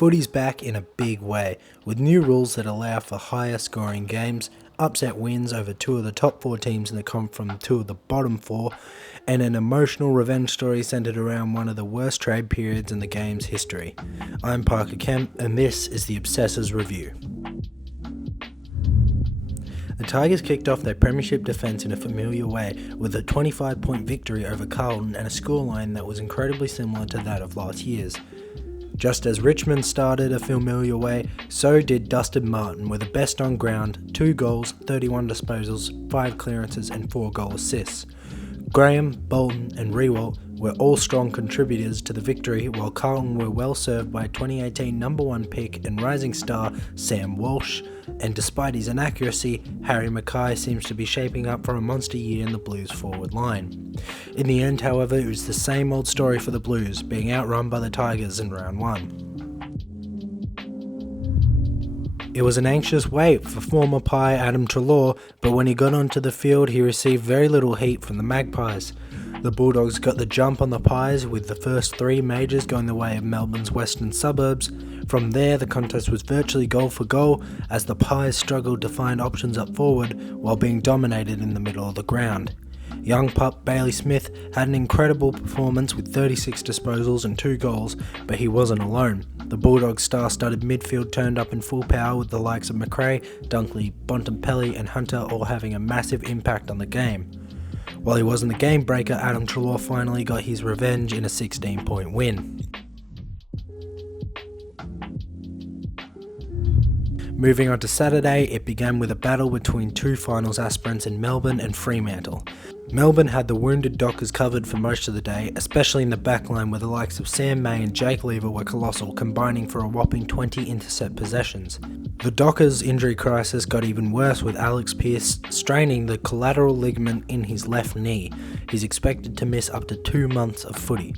Footy's back in a big way, with new rules that allow for higher scoring games, upset wins over two of the top four teams in the comp from two of the bottom four, and an emotional revenge story centred around one of the worst trade periods in the game's history. I'm Parker Kemp, and this is the Obsessors Review. The Tigers kicked off their premiership defence in a familiar way with a 25-point victory over Carlton and a scoreline that was incredibly similar to that of last year's. Just as Richmond started a familiar way, so did Dustin Martin with a best on ground, 2 goals, 31 disposals, 5 clearances and 4 goal assists. Graham, Bolton and Riewoldt were all strong contributors to the victory, while Carlton were well served by 2018 number 1 pick and rising star Sam Walsh, and despite his inaccuracy, Harry Mackay seems to be shaping up for a monster year in the Blues forward line. In the end, however, it was the same old story for the Blues, being outrun by the Tigers in round 1. It was an anxious wait for former Pie Adam Treloar, but when he got onto the field he received very little heat from the Magpies. The Bulldogs got the jump on the Pies, with the first 3 majors going the way of Melbourne's western suburbs. From there, the contest was virtually goal for goal, as the Pies struggled to find options up forward while being dominated in the middle of the ground. Young pup Bailey Smith had an incredible performance with 36 disposals and 2 goals, but he wasn't alone. The Bulldogs star-studded midfield turned up in full power, with the likes of McRae, Dunkley, Bontempelli and Hunter all having a massive impact on the game. While he wasn't the game breaker, Adam Treloar finally got his revenge in a 16-point win. Moving on to Saturday, it began with a battle between 2 finals aspirants in Melbourne and Fremantle. Melbourne had the wounded Dockers covered for most of the day, especially in the backline where the likes of Sam May and Jake Lever were colossal, combining for a whopping 20 intercept possessions. The Dockers' injury crisis got even worse, with Alex Pearce straining the collateral ligament in his left knee. He's expected to miss up to 2 months of footy.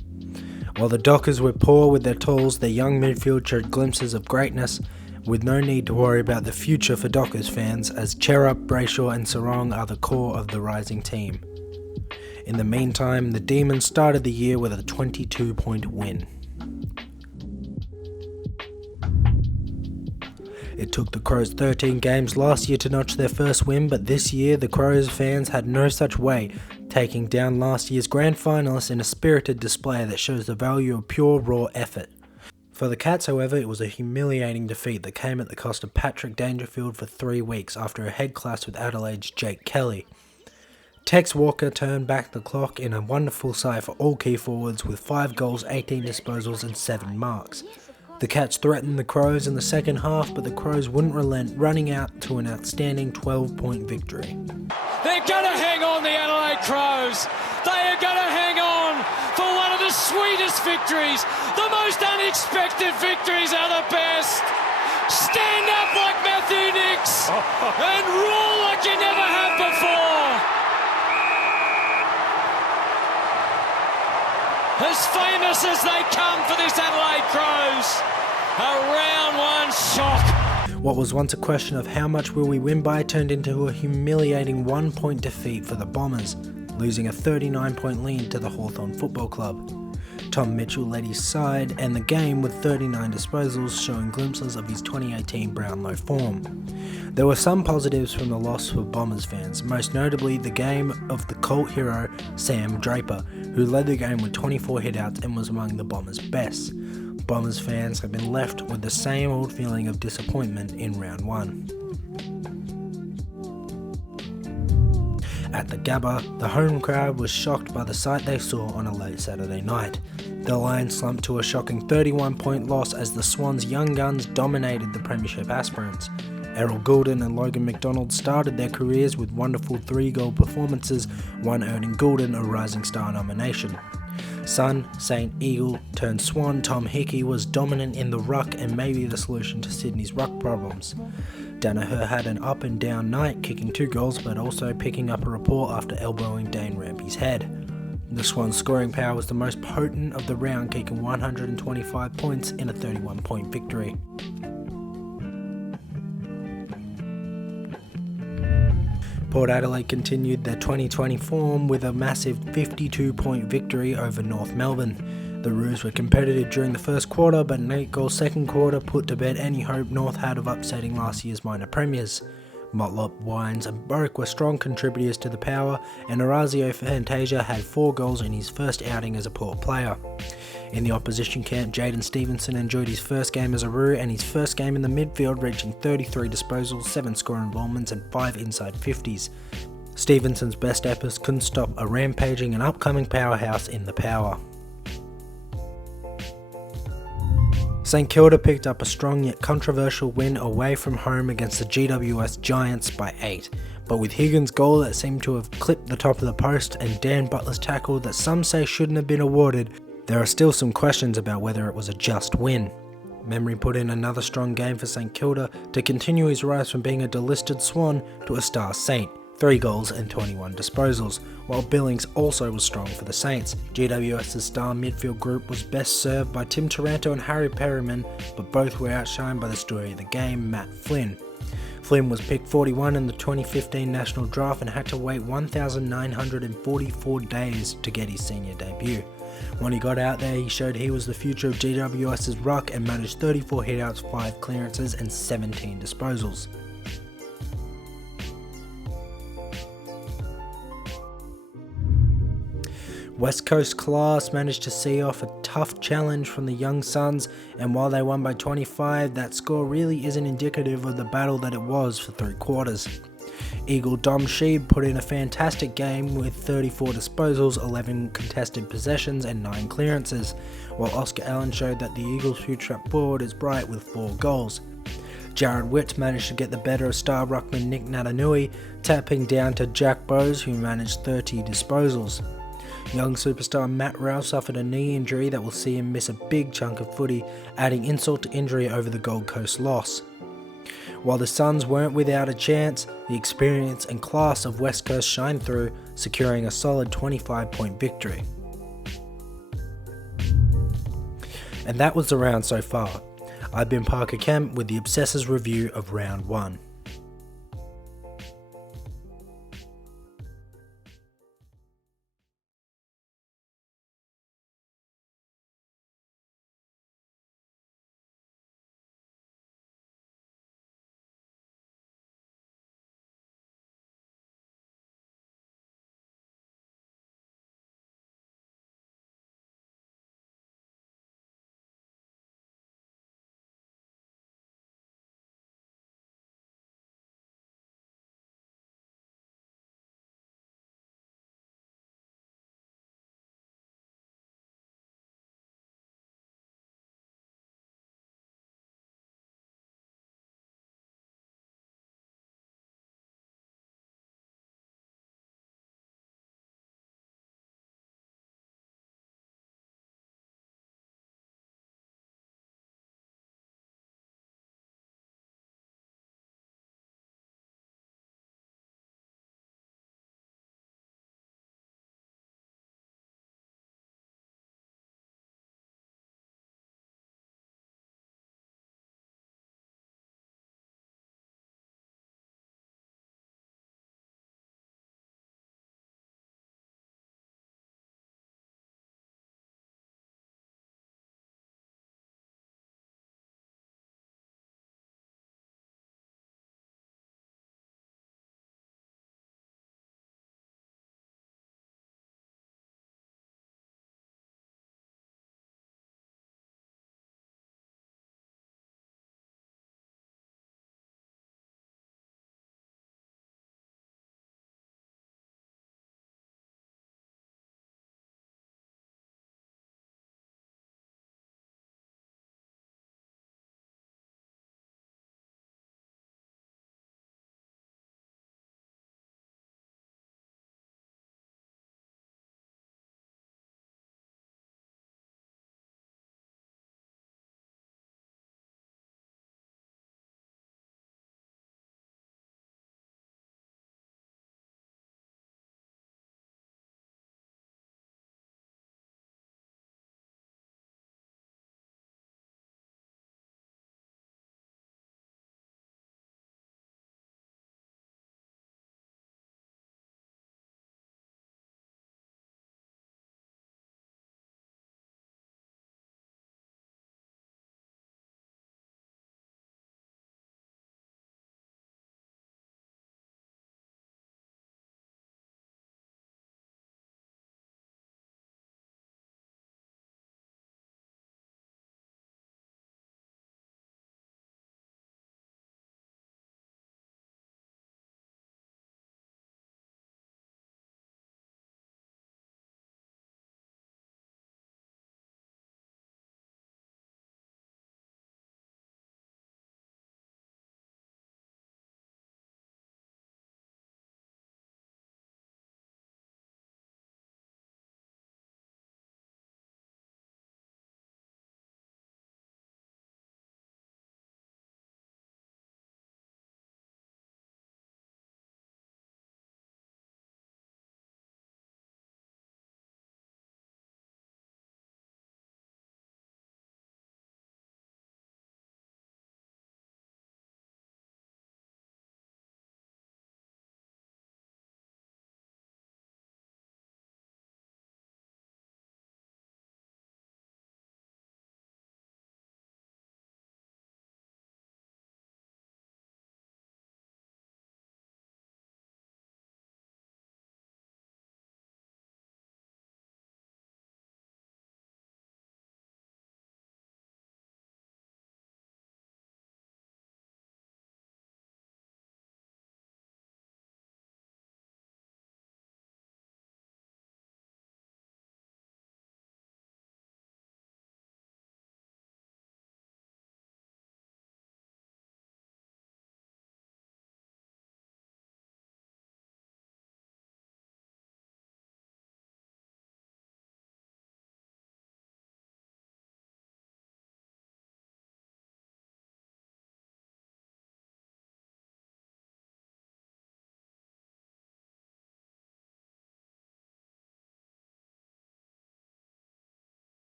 While the Dockers were poor with their tools, their young midfield showed glimpses of greatness, with no need to worry about the future for Dockers fans, as Cherub, Brayshaw and Sarong are the core of the rising team. In the meantime, the Demons started the year with a 22-point win. It took the Crows 13 games last year to notch their first win, but this year the Crows fans had no such way, taking down last year's grand finalists in a spirited display that shows the value of pure raw effort. For the Cats, however, it was a humiliating defeat that came at the cost of Patrick Dangerfield for 3 weeks after a head clash with Adelaide's Jake Kelly. Tex Walker turned back the clock in a wonderful sight for all key forwards, with 5 goals, 18 disposals and 7 marks. The Cats threatened the Crows in the second half, but the Crows wouldn't relent, running out to an outstanding 12-point victory. They're going to hang on, the Adelaide Crows. They are going to hang on for one of the sweetest victories. The most unexpected victories are the best. Stand up like Matthew Nicks and roar like you never have before. As famous as they come for this Adelaide Crows, a round 1 shock. What was once a question of how much will we win by turned into a humiliating 1-point defeat for the Bombers, losing a 39-point lead to the Hawthorn Football Club. Tom Mitchell led his side and the game with 39 disposals, showing glimpses of his 2018 Brownlow form. There were some positives from the loss for Bombers fans, most notably the game of the cult hero Sam Draper, who led the game with 24 hitouts and was among the Bombers' best. Bombers fans have been left with the same old feeling of disappointment in round 1. At the Gabba, the home crowd was shocked by the sight they saw on a late Saturday night. The Lions slumped to a shocking 31-point loss as the Swans' young guns dominated the premiership aspirants. Errol Goulden and Logan McDonald started their careers with wonderful 3-goal performances, one earning Goulden a Rising Star nomination. Son, St. Eagle turned Swan Tom Hickey was dominant in the ruck and maybe the solution to Sydney's ruck problems. Danaher had an up and down night, kicking 2 goals but also picking up a report after elbowing Dane Rampy's head. The Swans' scoring power was the most potent of the round, kicking 125 points in a 31-point victory. Port Adelaide continued their 2020 form with a massive 52-point victory over North Melbourne. The Roos were competitive during the first quarter, but an 8-goal second quarter put to bed any hope North had of upsetting last year's minor premiers. Motlop, Wines and Burke were strong contributors to the Power, and Orazio Fantasia had 4 goals in his first outing as a Port player. In the opposition camp, Jaden Stevenson enjoyed his first game as a Roo and his first game in the midfield, reaching 33 disposals, 7 score involvements and 5 inside 50s. Stevenson's best efforts couldn't stop a rampaging and upcoming powerhouse in the Power. St Kilda picked up a strong yet controversial win away from home against the GWS Giants by 8, but with Higgins' goal that seemed to have clipped the top of the post and Dan Butler's tackle that some say shouldn't have been awarded, there are still some questions about whether it was a just win. Memory put in another strong game for St Kilda to continue his rise from being a delisted Swan to a star Saint, 3 goals and 21 disposals, while Billings also was strong for the Saints. GWS's star midfield group was best served by Tim Taranto and Harry Perryman, but both were outshined by the story of the game, Matt Flynn. Flynn was picked 41 in the 2015 National Draft and had to wait 1,944 days to get his senior debut. When he got out there, he showed he was the future of GWS's ruck and managed 34 hitouts, 5 clearances and 17 disposals. West Coast class managed to see off a tough challenge from the young Suns, and while they won by 25, that score really isn't indicative of the battle that it was for 3 quarters. Eagle Dom Sheeb put in a fantastic game with 34 disposals, 11 contested possessions and 9 clearances, while Oscar Allen showed that the Eagles' future up forward is bright with 4 goals. Jared Witt managed to get the better of star ruckman Nick Natanui, tapping down to Jack Bowes, who managed 30 disposals. Young superstar Matt Rowell suffered a knee injury that will see him miss a big chunk of footy, adding insult to injury over the Gold Coast loss. While the Suns weren't without a chance, the experience and class of West Coast shined through, securing a solid 25-point victory. And that was the round so far. I've been Parker Kemp with the Obsessors review of round 1.